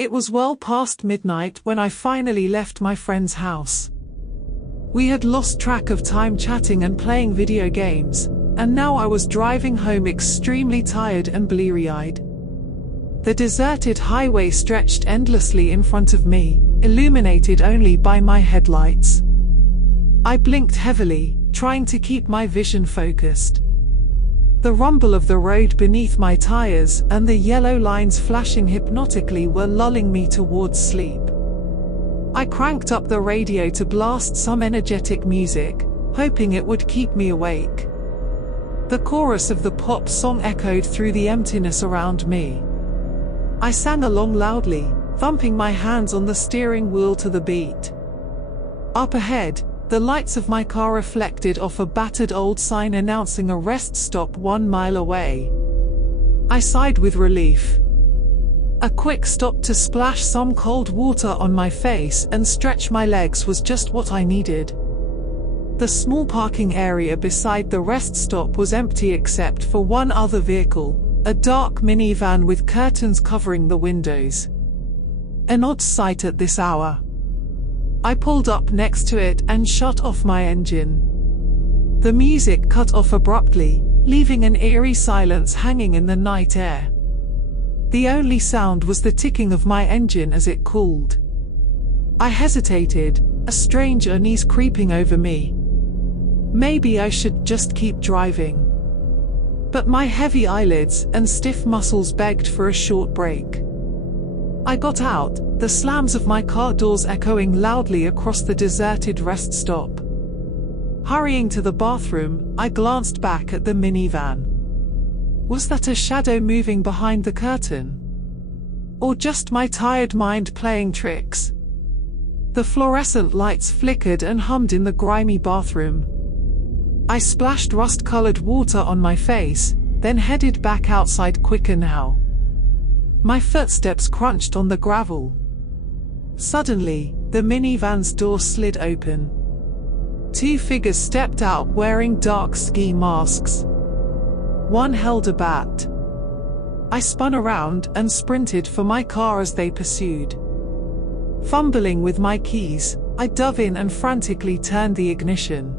It was well past midnight when I finally left my friend's house. We had lost track of time chatting and playing video games, and now I was driving home extremely tired and bleary-eyed. The deserted highway stretched endlessly in front of me, illuminated only by my headlights. I blinked heavily, trying to keep my vision focused. The rumble of the road beneath my tires and the yellow lines flashing hypnotically were lulling me towards sleep. I cranked up the radio to blast some energetic music, hoping it would keep me awake. The chorus of the pop song echoed through the emptiness around me. I sang along loudly, thumping my hands on the steering wheel to the beat. Up ahead, the lights of my car reflected off a battered old sign announcing a rest stop 1 mile away. I sighed with relief. A quick stop to splash some cold water on my face and stretch my legs was just what I needed. The small parking area beside the rest stop was empty except for one other vehicle, a dark minivan with curtains covering the windows. An odd sight at this hour. I pulled up next to it and shut off my engine. The music cut off abruptly, leaving an eerie silence hanging in the night air. The only sound was the ticking of my engine as it cooled. I hesitated, a strange unease creeping over me. Maybe I should just keep driving. But my heavy eyelids and stiff muscles begged for a short break. I got out, the slams of my car doors echoing loudly across the deserted rest stop. Hurrying to the bathroom, I glanced back at the minivan. Was that a shadow moving behind the curtain? Or just my tired mind playing tricks? The fluorescent lights flickered and hummed in the grimy bathroom. I splashed rust-colored water on my face, then headed back outside quicker now. My footsteps crunched on the gravel. Suddenly, the minivan's door slid open. 2 figures stepped out wearing dark ski masks. One held a bat. I spun around and sprinted for my car as they pursued. Fumbling with my keys, I dove in and frantically turned the ignition.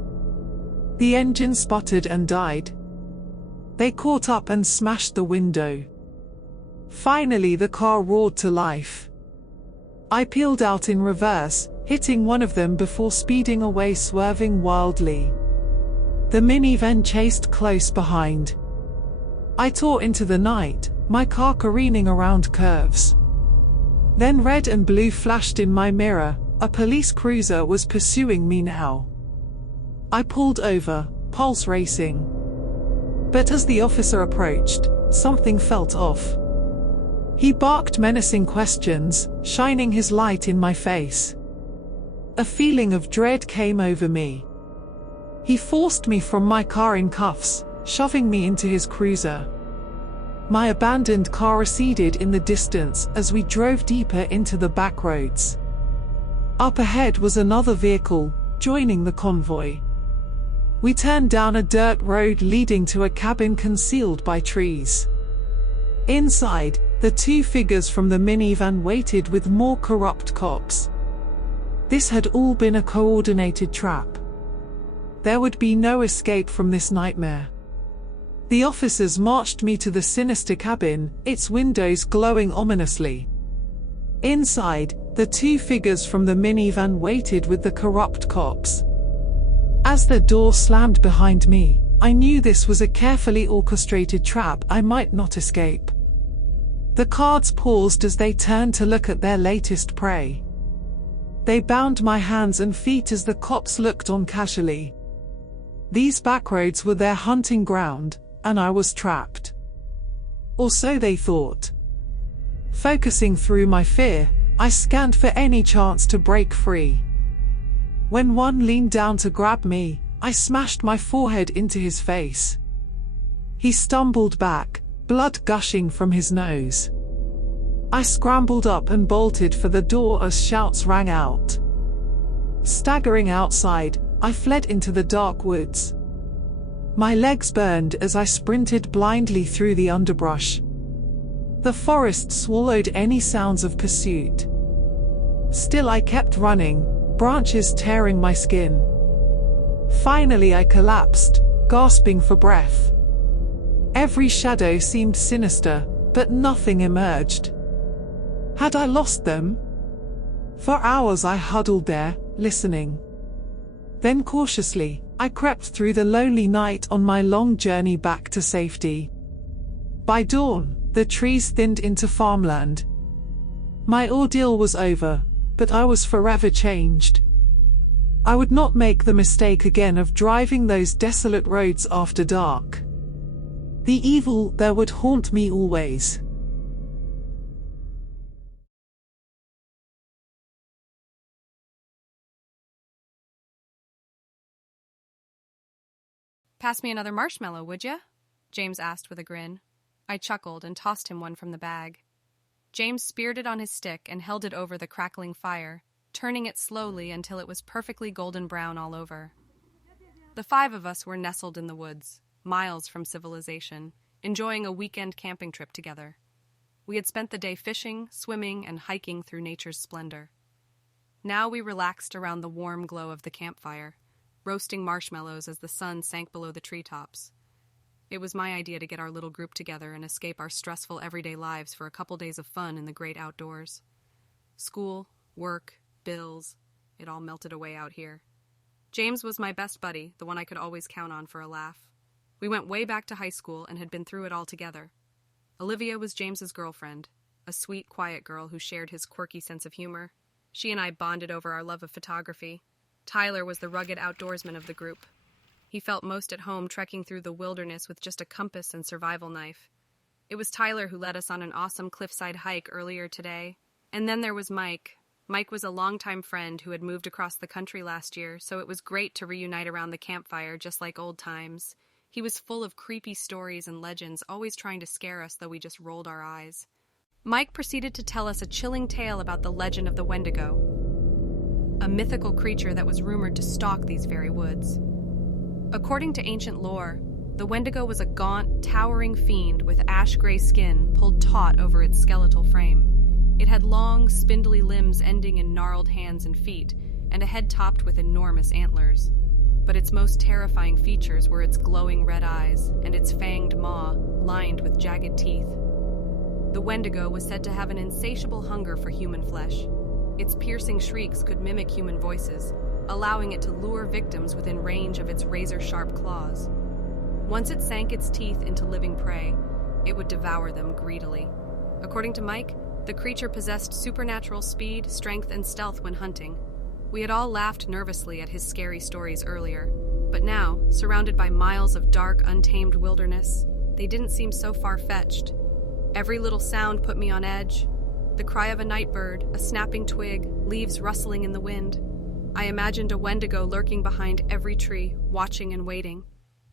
The engine sputtered and died. They caught up and smashed the window. Finally, the car roared to life. I peeled out in reverse, hitting one of them before speeding away, swerving wildly. The minivan chased close behind. I tore into the night, my car careening around curves. Then red and blue flashed in my mirror, a police cruiser was pursuing me now. I pulled over, pulse racing. But as the officer approached, something felt off. He barked menacing questions, shining his light in my face. A feeling of dread came over me. He forced me from my car in cuffs, shoving me into his cruiser. My abandoned car receded in the distance as we drove deeper into the back roads. Up ahead was another vehicle, joining the convoy. We turned down a dirt road leading to a cabin concealed by trees. Inside, the 2 figures from the minivan waited with more corrupt cops. This had all been a coordinated trap. There would be no escape from this nightmare. The officers marched me to the sinister cabin, its windows glowing ominously. Inside, the 2 figures from the minivan waited with the corrupt cops. As the door slammed behind me, I knew this was a carefully orchestrated trap I might not escape. The guards paused as they turned to look at their latest prey. They bound my hands and feet as the cops looked on casually. These backroads were their hunting ground, and I was trapped. Or so they thought. Focusing through my fear, I scanned for any chance to break free. When one leaned down to grab me, I smashed my forehead into his face. He stumbled back, blood gushing from his nose. I scrambled up and bolted for the door as shouts rang out. Staggering outside, I fled into the dark woods. My legs burned as I sprinted blindly through the underbrush. The forest swallowed any sounds of pursuit. Still I kept running, branches tearing my skin. Finally I collapsed, gasping for breath. Every shadow seemed sinister, but nothing emerged. Had I lost them? For hours I huddled there, listening. Then cautiously, I crept through the lonely night on my long journey back to safety. By dawn, the trees thinned into farmland. My ordeal was over, but I was forever changed. I would not make the mistake again of driving those desolate roads after dark. The evil there would haunt me always. "Pass me another marshmallow, would ya?" James asked with a grin. I chuckled and tossed him one from the bag. James speared it on his stick and held it over the crackling fire, turning it slowly until it was perfectly golden brown all over. The 5 of us were nestled in the woods, miles from civilization, enjoying a weekend camping trip together. We had spent the day fishing, swimming, and hiking through nature's splendor. Now we relaxed around the warm glow of the campfire, roasting marshmallows as the sun sank below the treetops. It was my idea to get our little group together and escape our stressful everyday lives for a couple days of fun in the great outdoors. School, work, bills, it all melted away out here. James was my best buddy, the one I could always count on for a laugh. We went way back to high school and had been through it all together. Olivia was James's girlfriend, a sweet, quiet girl who shared his quirky sense of humor. She and I bonded over our love of photography. Tyler was the rugged outdoorsman of the group. He felt most at home trekking through the wilderness with just a compass and survival knife. It was Tyler who led us on an awesome cliffside hike earlier today. And then there was Mike. Mike was a longtime friend who had moved across the country last year, so it was great to reunite around the campfire just like old times. He was full of creepy stories and legends, always trying to scare us, though we just rolled our eyes. Mike proceeded to tell us a chilling tale about the legend of the Wendigo, a mythical creature that was rumored to stalk these very woods. According to ancient lore, the Wendigo was a gaunt, towering fiend with ash-gray skin pulled taut over its skeletal frame. It had long, spindly limbs ending in gnarled hands and feet, and a head topped with enormous antlers. But its most terrifying features were its glowing red eyes and its fanged maw, lined with jagged teeth. The Wendigo was said to have an insatiable hunger for human flesh. Its piercing shrieks could mimic human voices, allowing it to lure victims within range of its razor-sharp claws. Once it sank its teeth into living prey, it would devour them greedily. According to Mike, the creature possessed supernatural speed, strength, and stealth when hunting. We had all laughed nervously at his scary stories earlier, but now, surrounded by miles of dark, untamed wilderness, they didn't seem so far-fetched. Every little sound put me on edge. The cry of a night bird, a snapping twig, leaves rustling in the wind. I imagined a Wendigo lurking behind every tree, watching and waiting.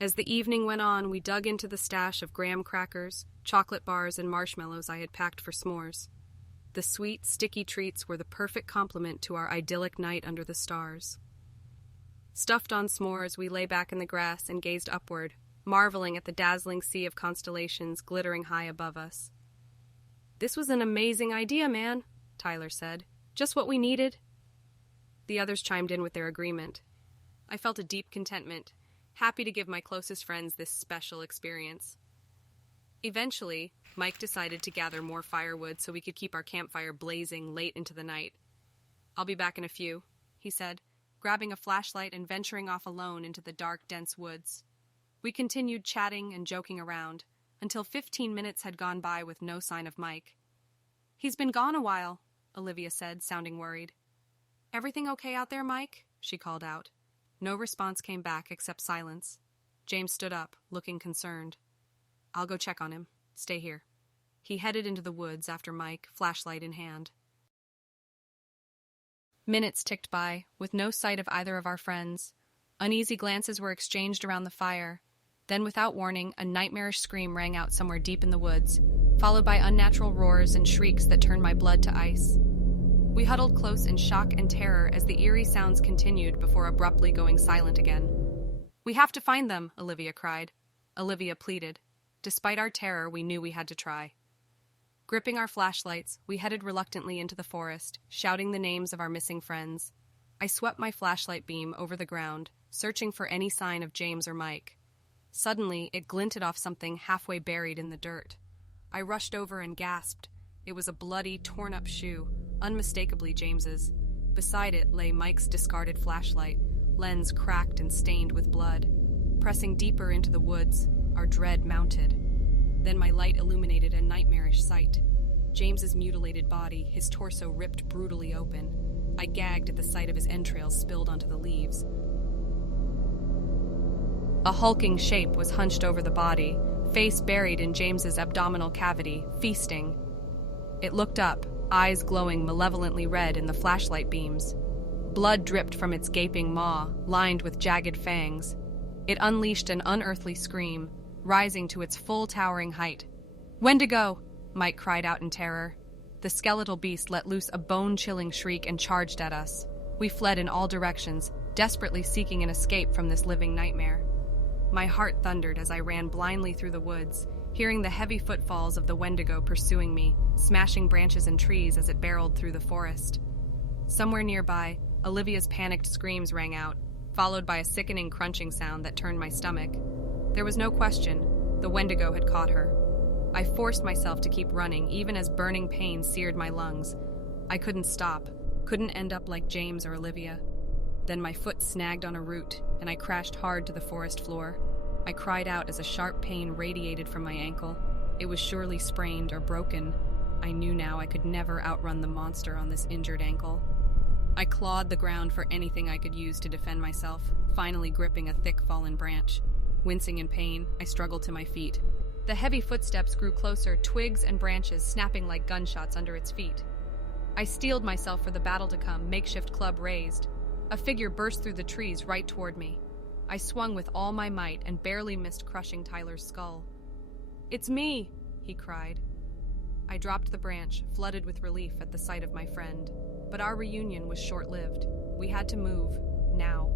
As the evening went on, we dug into the stash of graham crackers, chocolate bars, and marshmallows I had packed for s'mores. The sweet, sticky treats were the perfect complement to our idyllic night under the stars. Stuffed on s'mores, we lay back in the grass and gazed upward, marveling at the dazzling sea of constellations glittering high above us. "This was an amazing idea, man," Tyler said. "Just what we needed." The others chimed in with their agreement. I felt a deep contentment, happy to give my closest friends this special experience. Eventually, Mike decided to gather more firewood so we could keep our campfire blazing late into the night. "I'll be back in a few," he said, grabbing a flashlight and venturing off alone into the dark, dense woods. We continued chatting and joking around, until 15 minutes had gone by with no sign of Mike. "He's been gone a while," Olivia said, sounding worried. "Everything okay out there, Mike?" she called out. No response came back except silence. James stood up, looking concerned. "I'll go check on him. Stay here." He headed into the woods after Mike, flashlight in hand. Minutes ticked by, with no sight of either of our friends. Uneasy glances were exchanged around the fire. Then, without warning, a nightmarish scream rang out somewhere deep in the woods, followed by unnatural roars and shrieks that turned my blood to ice. We huddled close in shock and terror as the eerie sounds continued before abruptly going silent again. "We have to find them," Olivia cried. Olivia pleaded. Despite our terror, we knew we had to try. Gripping our flashlights, we headed reluctantly into the forest, shouting the names of our missing friends. I swept my flashlight beam over the ground, searching for any sign of James or Mike. Suddenly, it glinted off something halfway buried in the dirt. I rushed over and gasped. It was a bloody, torn-up shoe, unmistakably James's. Beside it lay Mike's discarded flashlight, lens cracked and stained with blood. Pressing deeper into the woods, our dread mounted. Then my light illuminated a nightmarish sight. James's mutilated body, his torso ripped brutally open. I gagged at the sight of his entrails spilled onto the leaves. A hulking shape was hunched over the body, face buried in James's abdominal cavity, feasting. It looked up, eyes glowing malevolently red in the flashlight beams. Blood dripped from its gaping maw, lined with jagged fangs. It unleashed an unearthly scream, rising to its full towering height. "Wendigo!" Mike cried out in terror. The skeletal beast let loose a bone-chilling shriek and charged at us. We fled in all directions, desperately seeking an escape from this living nightmare. My heart thundered as I ran blindly through the woods, hearing the heavy footfalls of the Wendigo pursuing me, smashing branches and trees as it barreled through the forest. Somewhere nearby, Olivia's panicked screams rang out, followed by a sickening crunching sound that turned my stomach. There was no question, the Wendigo had caught her. I forced myself to keep running, even as burning pain seared my lungs. I couldn't stop, couldn't end up like James or Olivia. Then my foot snagged on a root, and I crashed hard to the forest floor. I cried out as a sharp pain radiated from my ankle. It was surely sprained or broken. I knew now I could never outrun the monster on this injured ankle. I clawed the ground for anything I could use to defend myself, finally gripping a thick fallen branch. Wincing in pain, I struggled to my feet. The heavy footsteps grew closer, twigs and branches snapping like gunshots under its feet. I steeled myself for the battle to come, makeshift club raised. A figure burst through the trees right toward me. I swung with all my might and barely missed crushing Tyler's skull. "It's me!" he cried. I dropped the branch, flooded with relief at the sight of my friend. But our reunion was short-lived. We had to move, now.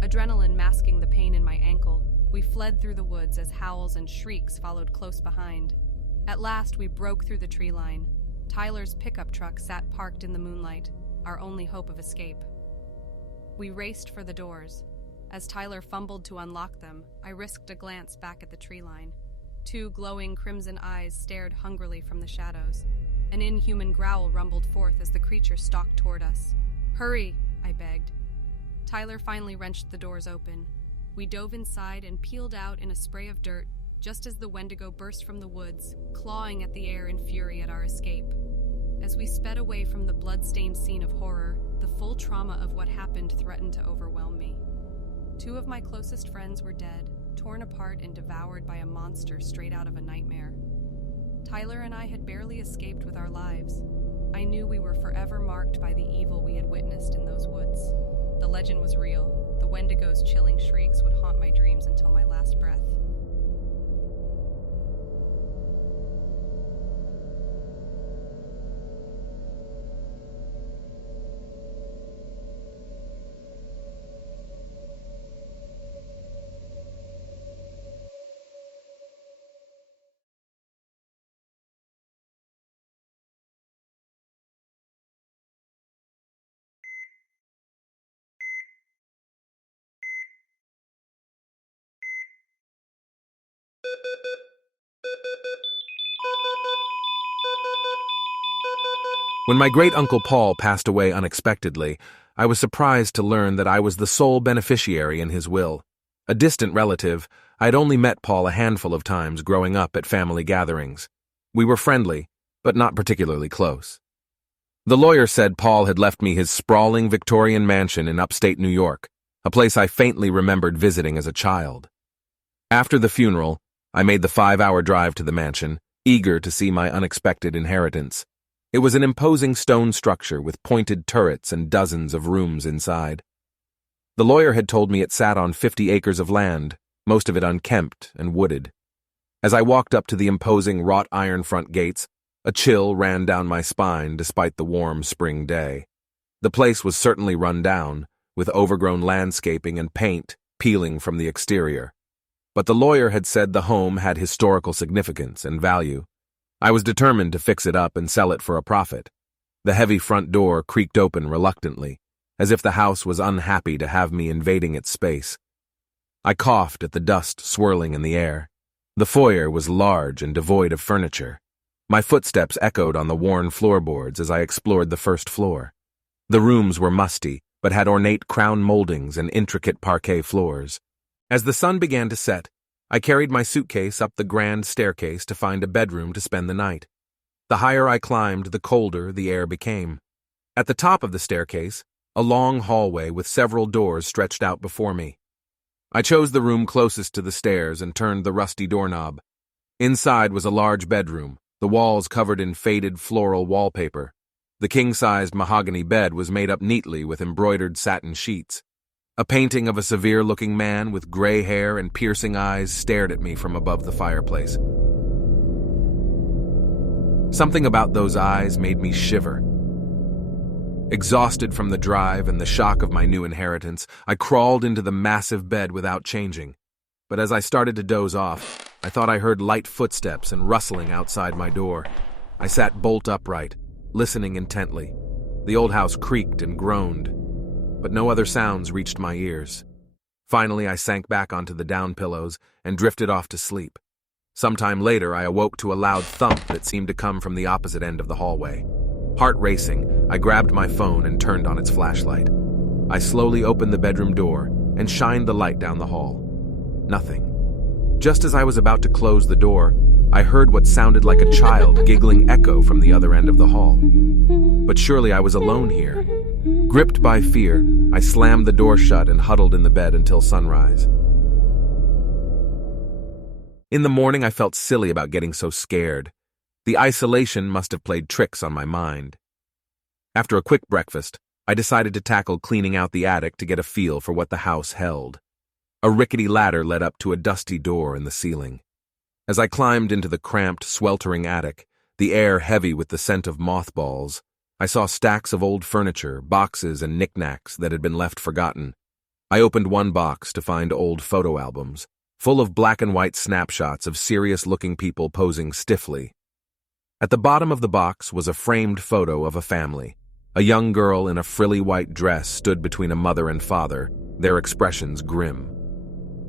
Adrenaline masking the pain in my ankle, we fled through the woods as howls and shrieks followed close behind. At last, we broke through the tree line. Tyler's pickup truck sat parked in the moonlight, our only hope of escape. We raced for the doors. As Tyler fumbled to unlock them, I risked a glance back at the tree line. Two glowing crimson eyes stared hungrily from the shadows. An inhuman growl rumbled forth as the creature stalked toward us. "Hurry," I begged. Tyler finally wrenched the doors open. We dove inside and peeled out in a spray of dirt, just as the Wendigo burst from the woods, clawing at the air in fury at our escape. As we sped away from the blood-stained scene of horror, the full trauma of what happened threatened to overwhelm me. Two of my closest friends were dead, torn apart and devoured by a monster straight out of a nightmare. Tyler and I had barely escaped with our lives. I knew we were forever marked by the evil we had witnessed in those woods. The legend was real. The Wendigo's chilling shrieks would haunt my dreams until my last breath. When my great-uncle Paul passed away unexpectedly, I was surprised to learn that I was the sole beneficiary in his will. A distant relative, I had only met Paul a handful of times growing up at family gatherings. We were friendly, but not particularly close. The lawyer said Paul had left me his sprawling Victorian mansion in upstate New York, a place I faintly remembered visiting as a child. After the funeral, I made the 5-hour drive to the mansion, eager to see my unexpected inheritance. It was an imposing stone structure with pointed turrets and dozens of rooms inside. The lawyer had told me it sat on 50 acres of land, most of it unkempt and wooded. As I walked up to the imposing wrought iron front gates, a chill ran down my spine despite the warm spring day. The place was certainly run down, with overgrown landscaping and paint peeling from the exterior. But the lawyer had said the home had historical significance and value. I was determined to fix it up and sell it for a profit. The heavy front door creaked open reluctantly, as if the house was unhappy to have me invading its space. I coughed at the dust swirling in the air. The foyer was large and devoid of furniture. My footsteps echoed on the worn floorboards as I explored the first floor. The rooms were musty, but had ornate crown moldings and intricate parquet floors. As the sun began to set, I carried my suitcase up the grand staircase to find a bedroom to spend the night. The higher I climbed, the colder the air became. At the top of the staircase, a long hallway with several doors stretched out before me. I chose the room closest to the stairs and turned the rusty doorknob. Inside was a large bedroom, the walls covered in faded floral wallpaper. The king-sized mahogany bed was made up neatly with embroidered satin sheets. A painting of a severe-looking man with gray hair and piercing eyes stared at me from above the fireplace. Something about those eyes made me shiver. Exhausted from the drive and the shock of my new inheritance, I crawled into the massive bed without changing. But as I started to doze off, I thought I heard light footsteps and rustling outside my door. I sat bolt upright, listening intently. The old house creaked and groaned, but no other sounds reached my ears. Finally, I sank back onto the down pillows and drifted off to sleep. Sometime later, I awoke to a loud thump that seemed to come from the opposite end of the hallway. Heart racing, I grabbed my phone and turned on its flashlight. I slowly opened the bedroom door and shined the light down the hall. Nothing. Just as I was about to close the door, I heard what sounded like a child giggling echo from the other end of the hall. But surely I was alone here. Gripped by fear, I slammed the door shut and huddled in the bed until sunrise. In the morning, I felt silly about getting so scared. The isolation must have played tricks on my mind. After a quick breakfast, I decided to tackle cleaning out the attic to get a feel for what the house held. A rickety ladder led up to a dusty door in the ceiling. As I climbed into the cramped, sweltering attic, the air heavy with the scent of mothballs, I saw stacks of old furniture, boxes, and knickknacks that had been left forgotten. I opened one box to find old photo albums, full of black and white snapshots of serious-looking people posing stiffly. At the bottom of the box was a framed photo of a family. A young girl in a frilly white dress stood between a mother and father, their expressions grim.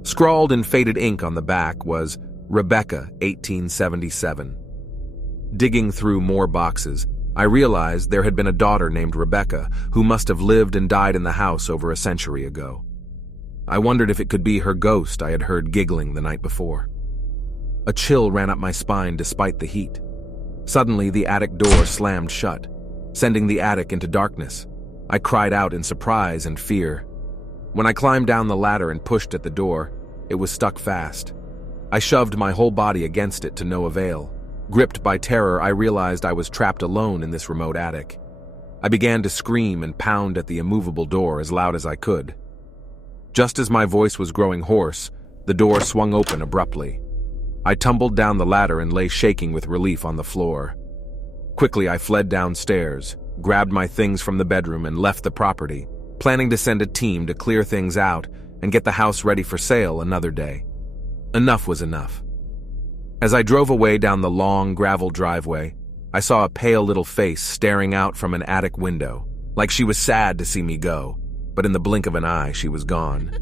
Scrawled in faded ink on the back was Rebecca, 1877. Digging through more boxes, I realized there had been a daughter named Rebecca who must have lived and died in the house over a century ago. I wondered if it could be her ghost I had heard giggling the night before. A chill ran up my spine despite the heat. Suddenly, the attic door slammed shut, sending the attic into darkness. I cried out in surprise and fear. When I climbed down the ladder and pushed at the door, it was stuck fast. I shoved my whole body against it to no avail. Gripped by terror, I realized I was trapped alone in this remote attic. I began to scream and pound at the immovable door as loud as I could. Just as my voice was growing hoarse, the door swung open abruptly. I tumbled down the ladder and lay shaking with relief on the floor. Quickly, I fled downstairs, grabbed my things from the bedroom, and left the property, planning to send a team to clear things out and get the house ready for sale another day. Enough was enough. As I drove away down the long gravel driveway, I saw a pale little face staring out from an attic window, like she was sad to see me go, but in the blink of an eye, she was gone.